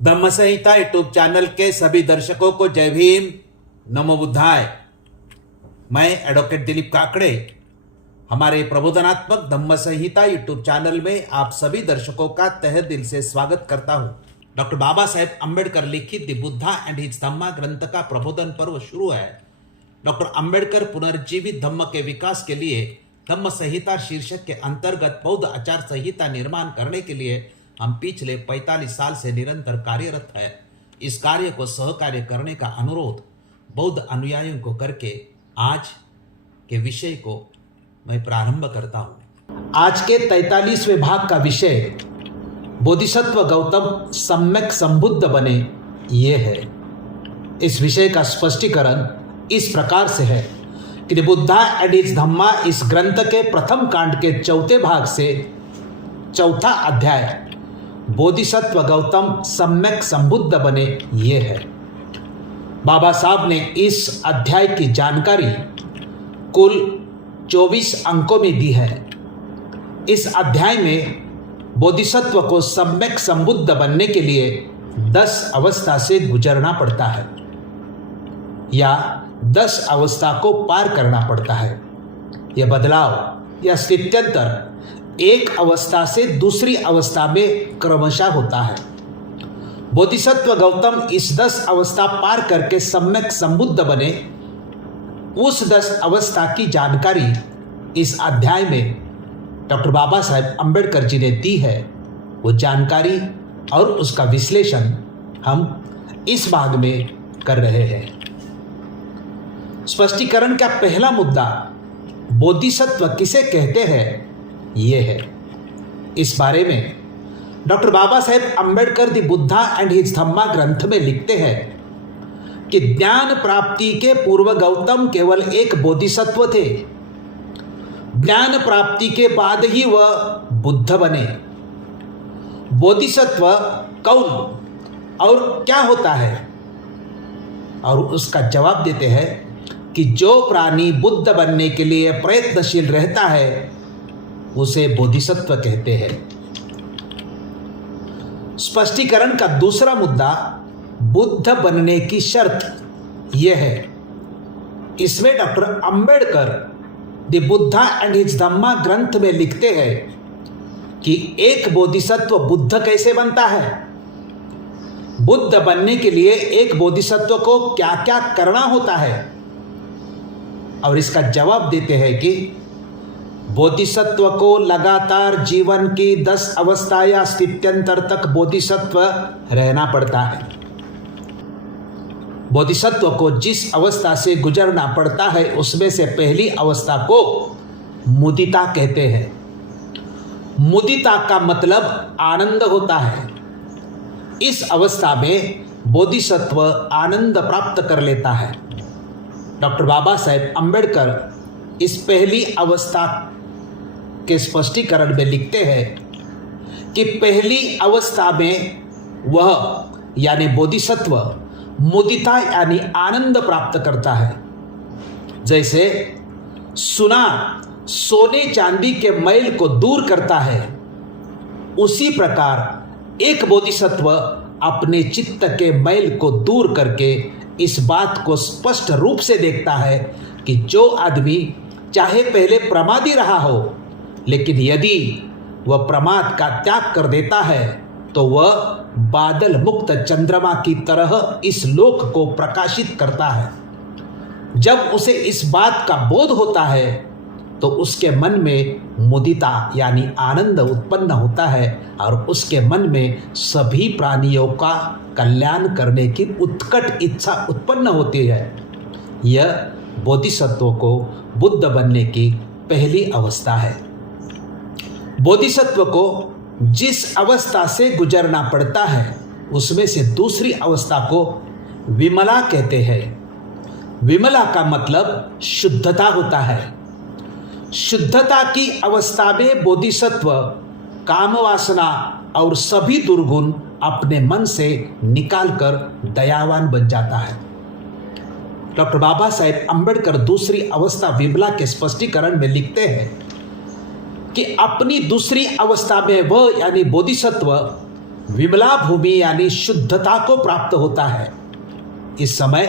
धम्म संहिता YouTube channel के सभी दर्शकों को जय भीम, नमो बुद्धाय। मैं एडवोकेट दिलीप काकड़े हमारे प्रबोधनात्मक धम्म संहिता यूट्यूब चैनल में आप सभी दर्शकों का तहे दिल से स्वागत करता हूं। डॉक्टर बाबा साहेब अम्बेडकर लिखित the Buddha and his Dhamma ग्रंथ का प्रबोधन पर्व शुरू है। डॉक्टर अम्बेडकर पुनर्जीवित धम्म के विकास के लिए धम्म संहिता शीर्षक के अंतर्गत बौद्ध आचार संहिता निर्माण करने के लिए हम पिछले 45 साल से निरंतर कार्यरत है। इस कार्य को सहकार्य करने का अनुरोध बौद्ध अनुयायियों को करके आज के विषय को मैं प्रारंभ करता हूँ। आज के 43वें भाग का विषय बोधिसत्व गौतम सम्यक संबुद्ध बने ये है। इस विषय का स्पष्टीकरण इस प्रकार से है कि द बुद्धा एंड हिज धम्मा इस ग्रंथ के प्रथम कांड के चौथे भाग से चौथा अध्याय बोधिसत्व गौतम सम्यक संबुद्ध बने ये है। बाबा साहब ने इस अध्याय की जानकारी कुल 24 अंकों में दी है। इस अध्याय में बोधिसत्व को सम्यक संबुद्ध बनने के लिए 10 अवस्था से गुजरना पड़ता है या 10 अवस्था को पार करना पड़ता है। यह बदलाव या स्थित्यंतर एक अवस्था से दूसरी अवस्था में क्रमशः होता है। बोधिसत्व गौतम इस 10 अवस्था पार करके सम्यक संबुद्ध बने, उस 10 अवस्था की जानकारी इस अध्याय में डॉक्टर बाबा साहेब अम्बेडकर जी ने दी है। वो जानकारी और उसका विश्लेषण हम इस भाग में कर रहे हैं। स्पष्टीकरण का पहला मुद्दा बोधिसत्व किसे कहते हैं ये है। इस बारे में doctor Baba Saheb Ambedkar the Buddha and his Dhamma ग्रंथ में लिखते हैं कि ज्ञान प्राप्ति के पूर्व गौतम केवल एक बोधिसत्व थे। ज्ञान प्राप्ति के बाद ही वह बुद्ध बने। बोधिसत्व कौन और क्या होता है? और उसका जवाब देते हैं कि जो प्राणी बुद्ध बनने के लिए प्रयत्नशील रहता है उसे बोधिसत्व कहते हैं। स्पष्टीकरण का दूसरा मुद्दा बुद्ध बनने की शर्त यह है। इसमें doctor Ambedkar the Buddha and his Dhamma ग्रंथ में लिखते हैं कि एक बोधिसत्व बुद्ध कैसे बनता है। बुद्ध बनने के लिए एक बोधिसत्व को क्या क्या करना होता है, और इसका जवाब देते हैं कि बोधिसत्व को लगातार जीवन की 10 अवस्था या स्थित्यंतर तक बोधिसत्व रहना पड़ता है। बोधिसत्व को जिस अवस्था से गुजरना पड़ता है उसमें से पहली अवस्था को मुदिता कहते हैं। मुदिता का मतलब आनंद होता है। इस अवस्था में बोधिसत्व आनंद प्राप्त कर लेता है। डॉक्टर बाबा साहेब अम्बेडकर इस पहली अवस्था के स्पष्टीकरण में लिखते हैं कि पहली अवस्था में वह यानी बोधिसत्व मुदिता यानी आनंद प्राप्त करता है। जैसे सुना सोने चांदी के मैल को दूर करता है, उसी प्रकार एक बोधिसत्व अपने चित्त के मैल को दूर करके इस बात को स्पष्ट रूप से देखता है कि जो आदमी चाहे पहले प्रमादी रहा हो, लेकिन यदि वह प्रमाद का त्याग कर देता है तो वह बादल मुक्त चंद्रमा की तरह इस लोक को प्रकाशित करता है। जब उसे इस बात का बोध होता है तो उसके मन में मुदिता यानी आनंद उत्पन्न होता है और उसके मन में सभी प्राणियों का कल्याण करने की उत्कट इच्छा उत्पन्न होती है। यह बोधिसत्व को बुद्ध बनने की पहली अवस्था है। बोधिसत्व को जिस अवस्था से गुजरना पड़ता है उसमें से दूसरी अवस्था को विमला कहते हैं। विमला का मतलब शुद्धता होता है। शुद्धता की अवस्था में बोधिसत्व काम वासना और सभी दुर्गुण अपने मन से निकालकर दयावान बन जाता है। डॉक्टर बाबा साहेब अम्बेडकर दूसरी अवस्था विमला के स्पष्टीकरण में लिखते हैं कि अपनी दूसरी अवस्था में वह यानी बोधिसत्व विमला भूमि यानी शुद्धता को प्राप्त होता है। इस समय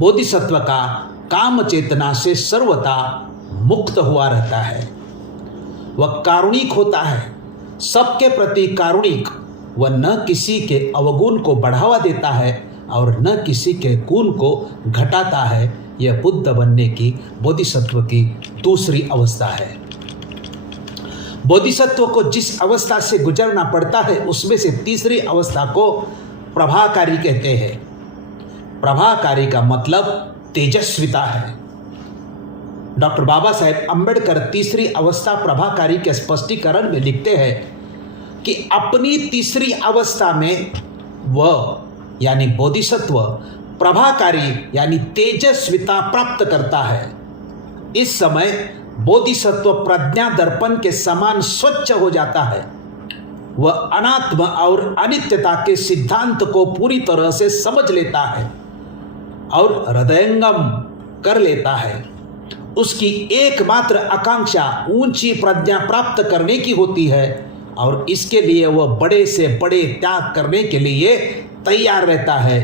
बोधिसत्व का काम चेतना से सर्वथा मुक्त हुआ रहता है। वह कारुणिक होता है, सबके प्रति कारुणिक। वह न किसी के अवगुण को बढ़ावा देता है और न किसी के गुण को घटाता है। यह बुद्ध बनने की बोधिसत्व की दूसरी अवस्था है। बोधिसत्व को जिस अवस्था से गुजरना पड़ता है उसमें से तीसरी अवस्था को प्रभाकारी कहते हैं। प्रभाकारी का मतलब तेजस्विता है। डॉक्टर बाबा साहेब अम्बेडकर तीसरी अवस्था प्रभाकारी के स्पष्टीकरण में लिखते हैं कि अपनी तीसरी अवस्था में वह यानी बोधिसत्व प्रभाकारी यानी तेजस्विता प्राप्त करता है। इस समय बोधिसत्व प्रज्ञा दर्पण के समान स्वच्छ हो जाता है। वह अनात्म और अनित्यता के सिद्धांत को पूरी तरह से समझ लेता है और हृदयंगम कर लेता है। उसकी एकमात्र आकांक्षा ऊंची प्रज्ञा प्राप्त करने की होती है और इसके लिए वह बड़े से बड़े त्याग करने के लिए तैयार रहता है।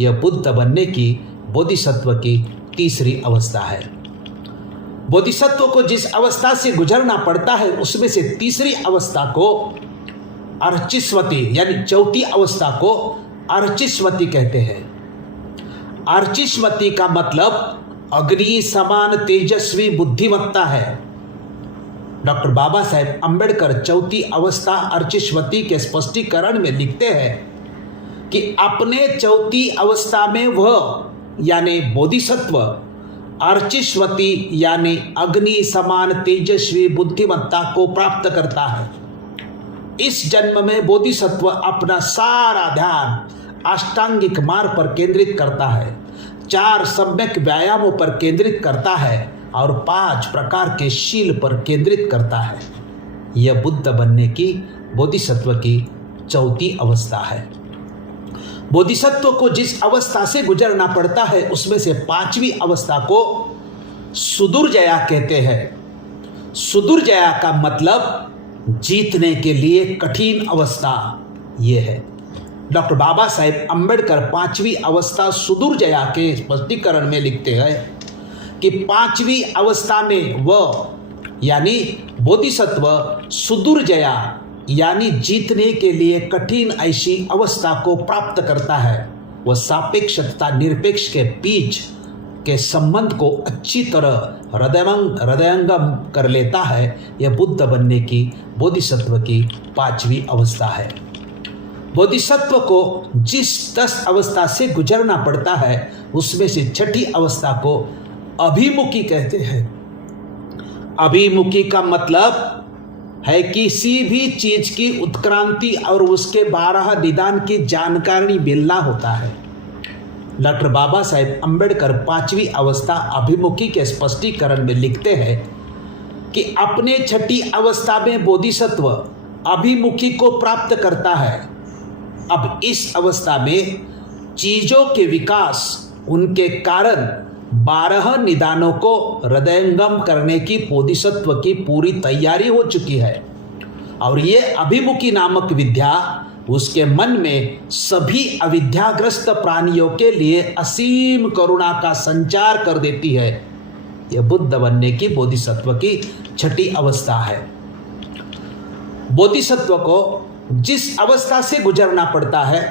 यह बुद्ध बनने की बोधिसत्व की तीसरी अवस्था है। बोधिसत्व को जिस अवस्था से गुजरना पड़ता है उसमें से तीसरी अवस्था को अर्चिस्वती यानी चौथी अवस्था को अर्चिस्वती कहते हैं। अर्चिस्वती का मतलब अग्नि समान तेजस्वी बुद्धिमत्ता है। डॉक्टर बाबा साहेब अम्बेडकर चौथी अवस्था अर्चिस्वती के स्पष्टीकरण में लिखते हैं कि अपने चौथी अवस्था में वह यानी बोधिसत्व अर्चिस्वती यानी अग्नि समान तेजस्वी बुद्धिमत्ता को प्राप्त करता है। इस जन्म में बोधिसत्व अपना सारा ध्यान अष्टांगिक मार्ग पर केंद्रित करता है, 4 सम्यक व्यायामों पर केंद्रित करता है और 5 प्रकार के शील पर केंद्रित करता है। यह बुद्ध बनने की बोधिसत्व की चौथी अवस्था है। बोधिसत्व को जिस अवस्था से गुजरना पड़ता है उसमें से 5वीं अवस्था को सुदुर्जया कहते हैं। सुदुर्जया का मतलब जीतने के लिए कठिन अवस्था यह है। डॉक्टर बाबा साहेब अम्बेडकर 5वीं अवस्था सुदुर्जया के स्पष्टीकरण में लिखते हैं कि 5वीं अवस्था में वह यानी बोधिसत्व सुदुर्जया यानी जीतने के लिए कठिन ऐसी अवस्था को प्राप्त करता है। वह सापेक्ष तथा निरपेक्ष के बीच के संबंध को अच्छी तरह हृदयंगम कर लेता है। यह बुद्ध बनने की बोधिसत्व की 5वीं अवस्था है। बोधिसत्व को जिस 10 अवस्था से गुजरना पड़ता है उसमें से 6ठी अवस्था को अभिमुखी कहते हैं। अभिमुखी का मतलब है किसी भी चीज की उत्क्रांति और उसके 12 निदान की जानकारी मिलना होता है। डॉक्टर बाबा साहेब अम्बेडकर 5वीं अवस्था अभिमुखी के स्पष्टीकरण में लिखते हैं कि अपने 6ठी अवस्था में बोधिसत्व अभिमुखी को प्राप्त करता है। अब इस अवस्था में चीजों के विकास उनके कारण 12 निदानों को हृदयंगम करने की बोधिसत्व की पूरी तैयारी हो चुकी है और ये अभिमुखी नामक विद्या उसके मन में सभी अविद्याग्रस्त प्राणियों के लिए असीम करुणा का संचार कर देती है। यह बुद्ध बनने की बोधिसत्व की 6ठी अवस्था है। बोधिसत्व को जिस अवस्था से गुजरना पड़ता है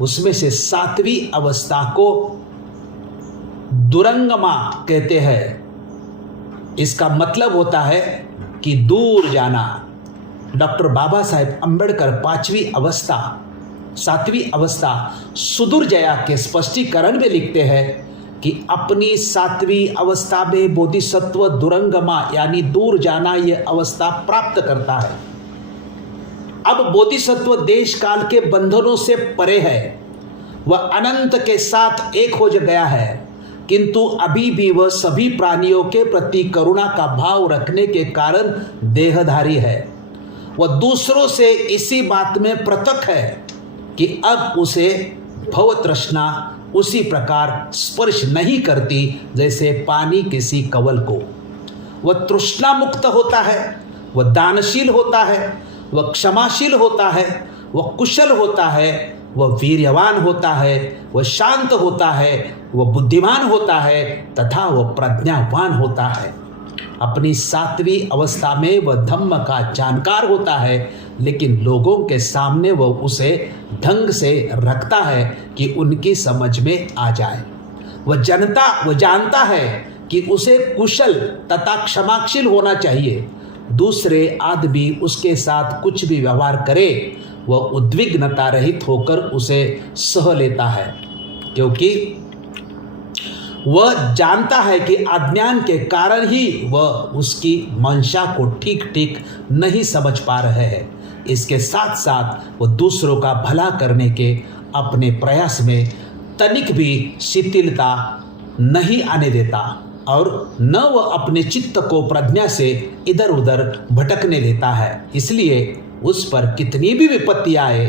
उसमें से 7वीं अवस्था को दुरंगमा कहते हैं। इसका मतलब होता है कि दूर जाना। डॉक्टर बाबा साहेब अम्बेडकर 5वीं अवस्था 7वीं अवस्था सुदुर्जया के स्पष्टीकरण में लिखते हैं कि अपनी 7वीं अवस्था में बोधिसत्व दुरंगमा यानी दूर जाना यह अवस्था प्राप्त करता है। अब बोधिसत्व देश काल के बंधनों से परे है। वह अनंत के साथ एक हो गया है, किंतु अभी भी वह सभी प्राणियों के प्रति करुणा का भाव रखने के कारण देहधारी है। वह दूसरों से इसी बात में पृथक है कि अब उसे भव तृष्णा उसी प्रकार स्पर्श नहीं करती जैसे पानी किसी कवल को। वह तृष्णा मुक्त होता है, वह दानशील होता है, वह क्षमाशील होता है, वह कुशल होता है, वह वीर्यवान होता है, वह शांत होता है, वह बुद्धिमान होता है तथा वह प्रज्ञावान होता है। अपनी 7वीं अवस्था में वह धम्म का जानकार होता है, लेकिन लोगों के सामने वह उसे ढंग से रखता है कि उनकी समझ में आ जाए। वह जानता है कि उसे कुशल तथा क्षमाशील होना चाहिए। दूसरे आदमी उसके साथ कुछ भी व्यवहार करे, वह उद्विग्नता रहित होकर उसे सह लेता है, क्योंकि वह जानता है कि अज्ञान के कारण ही वह उसकी मंशा को ठीक ठीक नहीं समझ पा रहे हैं। इसके साथ साथ वह दूसरों का भला करने के अपने प्रयास में तनिक भी शिथिलता नहीं आने देता और न वह अपने चित्त को प्रज्ञा से इधर उधर भटकने देता है। इसलिए उस पर कितनी भी विपत्ति आए,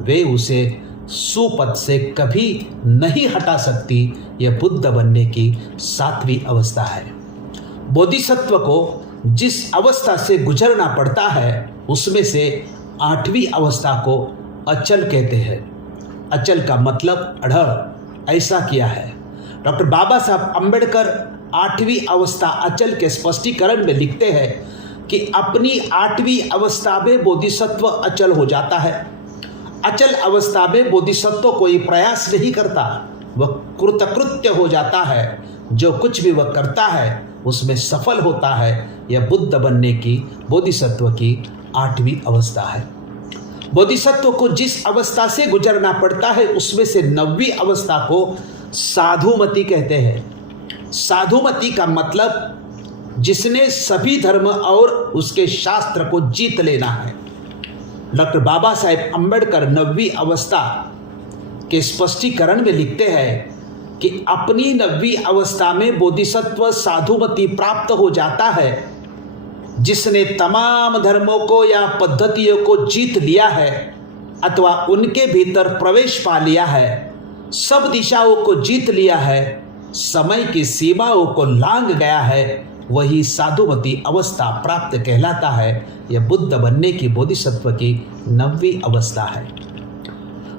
वे उसे सुपथ से कभी नहीं हटा सकती। यह बुद्ध बनने की 7वीं अवस्था है। बोधिसत्व को जिस अवस्था से गुजरना पड़ता है, उसमें से 8वीं अवस्था को अचल कहते हैं। अचल का मतलब अड़ल। ऐसा किया है डॉक्टर बाबा साहब अम्बेडकर 8वीं अवस्था अचल के स्पष्टीकरण में लिखते हैं कि अपनी 8वीं अवस्था में बोधिसत्व अचल हो जाता है। अचल अवस्था में बोधिसत्व कोई प्रयास नहीं करता, वह कृतकृत्य हो जाता है। जो कुछ भी वह करता है उसमें सफल होता है। यह बुद्ध बनने की बोधिसत्व की 8वीं अवस्था है। बोधिसत्व को जिस अवस्था से गुजरना पड़ता है, उसमें से 9वीं अवस्था को साधुमति कहते हैं। साधुमति का मतलब जिसने सभी धर्म और उसके शास्त्र को जीत लेना है। डॉक्टर बाबा साहेब अम्बेडकर 9वीं अवस्था के स्पष्टीकरण में लिखते हैं कि अपनी 9वीं अवस्था में बोधिसत्व साधुमति प्राप्त हो जाता है, जिसने तमाम धर्मों को या पद्धतियों को जीत लिया है अथवा उनके भीतर प्रवेश पा लिया है, सब दिशाओं को जीत लिया है, समय की सीमाओं को लांघ गया है, वही साधुमति अवस्था प्राप्त कहलाता है। यह बुद्ध बनने की बोधिसत्व की 9वीं अवस्था है।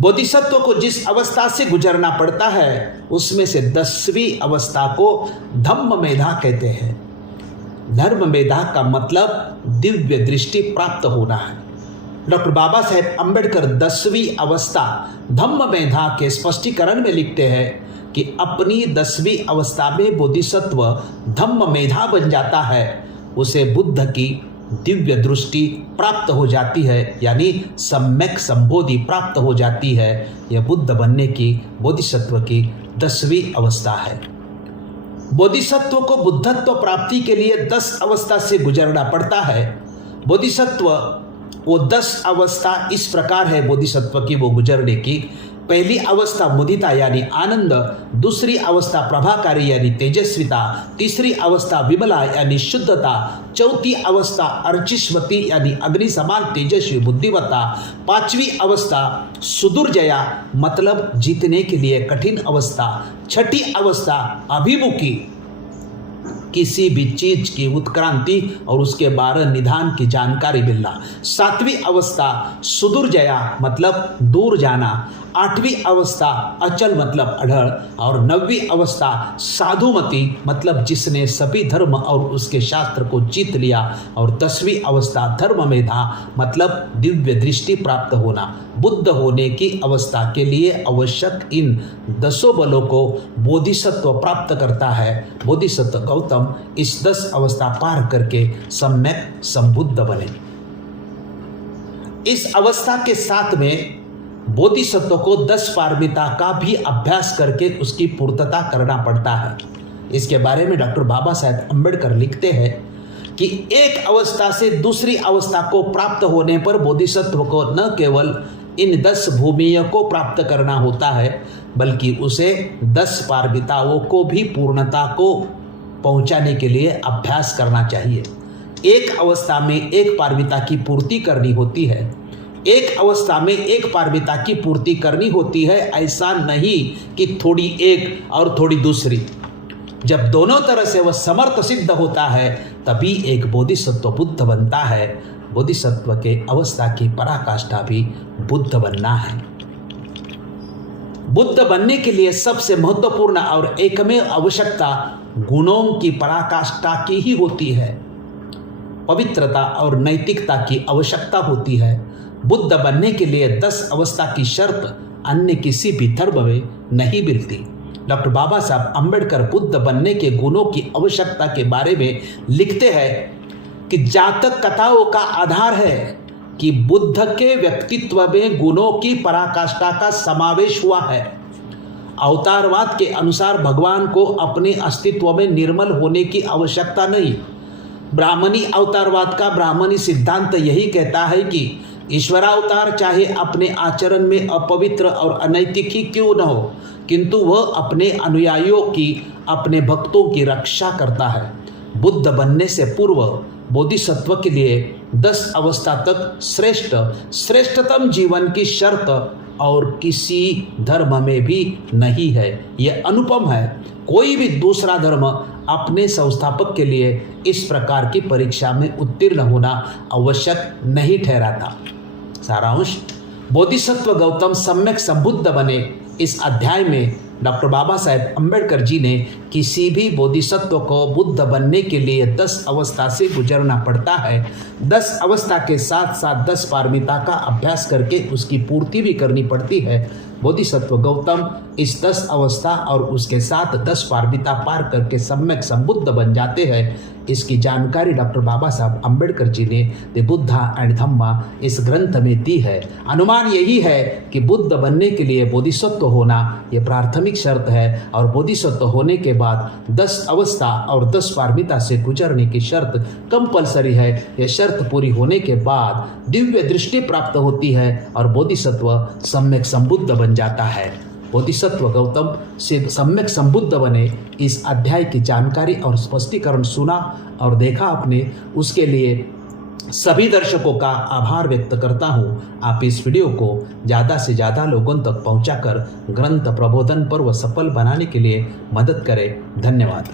बोधिसत्व को जिस अवस्था से गुजरना पड़ता है, उसमें से 10वीं अवस्था को धम्म मेधा कहते हैं। धर्म मेधा का मतलब दिव्य दृष्टि प्राप्त होना है। डॉक्टर बाबा साहेब अम्बेडकर 10वीं अवस्था धम्म मेधा के स्पष्टीकरण में लिखते हैं कि अपनी 10वीं अवस्था में बोधिसत्व धम्म मेधा बन जाता है, उसे बुद्ध की दिव्य दृष्टि प्राप्त हो जाती है, यानी सम्यक संबोधि प्राप्त हो जाती है। यह बुद्ध बनने की बोधिसत्व की 10वीं अवस्था है। बोधिसत्व को बुद्धत्व प्राप्ति के लिए 10 अवस्था से गुजरना पड़ता है। बोधिसत्व वो 10 अवस्था इस प्रकार है बोधिसत्व की वो गुजरने की। पहली अवस्था मुदिता यानी आनंद, दूसरी अवस्था प्रभाकारी यानी तेजस्विता, तीसरी अवस्था विमला यानी शुद्धता, चौथी अवस्था अर्चिष्वती यानी अग्नि समान तेजस्वी बुद्धिमत्ता, 5वीं अवस्था सुदुर्जया मतलब जीतने के लिए कठिन अवस्था, 6ठी अवस्था अभिमुखी किसी भी चीज की उत्क्रांति और उसके बारे निधान की जानकारी मिलना, 7वीं अवस्था सुदुर्जया मतलब दूर जाना, 8वीं अवस्था अचल मतलब अड़ल और 9वीं अवस्था साधुमति मतलब जिसने सभी धर्म और उसके शास्त्र को जीत लिया और 10वीं अवस्था धर्म मेधा मतलब दिव्य दृष्टि प्राप्त होना। बुद्ध होने की अवस्था के लिए आवश्यक इन 10 बलों को बोधिसत्व प्राप्त करता है। बोधिसत्व गौतम इस 10 अवस्था पार करके सम्यक संबुद्ध बने। इस अवस्था के साथ में बोधिसत्व को 10 पारमिता का भी अभ्यास करके उसकी पूर्तता करना पड़ता है। इसके बारे में डॉक्टर बाबा साहेब अम्बेडकर लिखते हैं कि एक अवस्था से दूसरी अवस्था को प्राप्त होने पर बोधिसत्व को न केवल इन 10 भूमियों को प्राप्त करना होता है, बल्कि उसे 10 पारमिताओं को भी पूर्णता को पहुंचाने के लिए अभ्यास करना चाहिए। एक अवस्था में एक पारमिता की पूर्ति करनी होती है, एक अवस्था में एक पारमिता की पूर्ति करनी होती है। ऐसा नहीं कि थोड़ी एक और थोड़ी दूसरी। जब दोनों तरह से वह समर्थ सिद्ध होता है तभी एक बोधिसत्व बुद्ध बनता है। बोधिसत्व के अवस्था की पराकाष्ठा भी बुद्ध बनना है। बुद्ध बनने के लिए सबसे महत्वपूर्ण और एकमेव आवश्यकता गुणों की पराकाष्ठा की ही होती है। पवित्रता और नैतिकता की आवश्यकता होती है। बुद्ध बनने के लिए 10 अवस्था की शर्त अन्य किसी भी धर्म में नहीं मिलती। डॉक्टर बाबा साहब अम्बेडकर बुद्ध बनने के गुणों की आवश्यकता के बारे में लिखते हैं कि जातक कथाओं का आधार है कि बुद्ध के व्यक्तित्व में गुणों की पराकाष्ठा का समावेश हुआ है। अवतारवाद के अनुसार भगवान को अपने अस्तित्व में निर्मल होने की आवश्यकता नहीं। ब्राह्मणी अवतारवाद का ब्राह्मणी सिद्धांत यही कहता है कि ईश्वरावतार चाहे अपने आचरण में अपवित्र और अनैतिक ही क्यों न हो, किंतु वह अपने अनुयायियों की, अपने भक्तों की रक्षा करता है। बुद्ध बनने से पूर्व बोधिसत्व के लिए 10 अवस्था तक श्रेष्ठतम जीवन की शर्त और किसी धर्म में भी नहीं है। यह अनुपम है। कोई भी दूसरा धर्म अपने संस्थापक के लिए इस प्रकार की परीक्षा में उत्तीर्ण होना आवश्यक नहीं ठहराता। सारांश, बोधिसत्व गौतम सम्यक संबुद्ध बने। इस अध्याय में डॉक्टर बाबा साहेब अम्बेडकर जी ने किसी भी बोधिसत्व को बुद्ध बनने के लिए 10 अवस्था से गुजरना पड़ता है। 10 अवस्था के साथ साथ 10 पारमिता का अभ्यास करके उसकी पूर्ति भी करनी पड़ती है। बोधिसत्व गौतम इस 10 अवस्था और उसके साथ 10 पारमिता पार करके सम्यक संबुद्ध बन जाते हैं। इसकी जानकारी डॉक्टर बाबा साहब अम्बेडकर जी ने द बुद्धा एंड धम्मा इस ग्रंथ में दी है। अनुमान यही है कि बुद्ध बनने के लिए बोधिसत्व होना यह प्राथमिक शर्त है और बोधिसत्व होने के बाद 10 अवस्था और 10 पारमिता से गुजरने की शर्त कंपलसरी है। यह शर्त पूरी होने के बाद दिव्य दृष्टि प्राप्त होती है और बोधिसत्व सम्यक संबुद्ध बन जाता है। बोधिसत्व गौतम से सम्यक संबुद्ध बने। इस अध्याय की जानकारी और स्पष्टीकरण सुना और देखा आपने, उसके लिए सभी दर्शकों का आभार व्यक्त करता हूँ। आप इस वीडियो को ज़्यादा से ज़्यादा लोगों तक पहुँचाकर ग्रंथ प्रबोधन पर्व सफल बनाने के लिए मदद करें। धन्यवाद।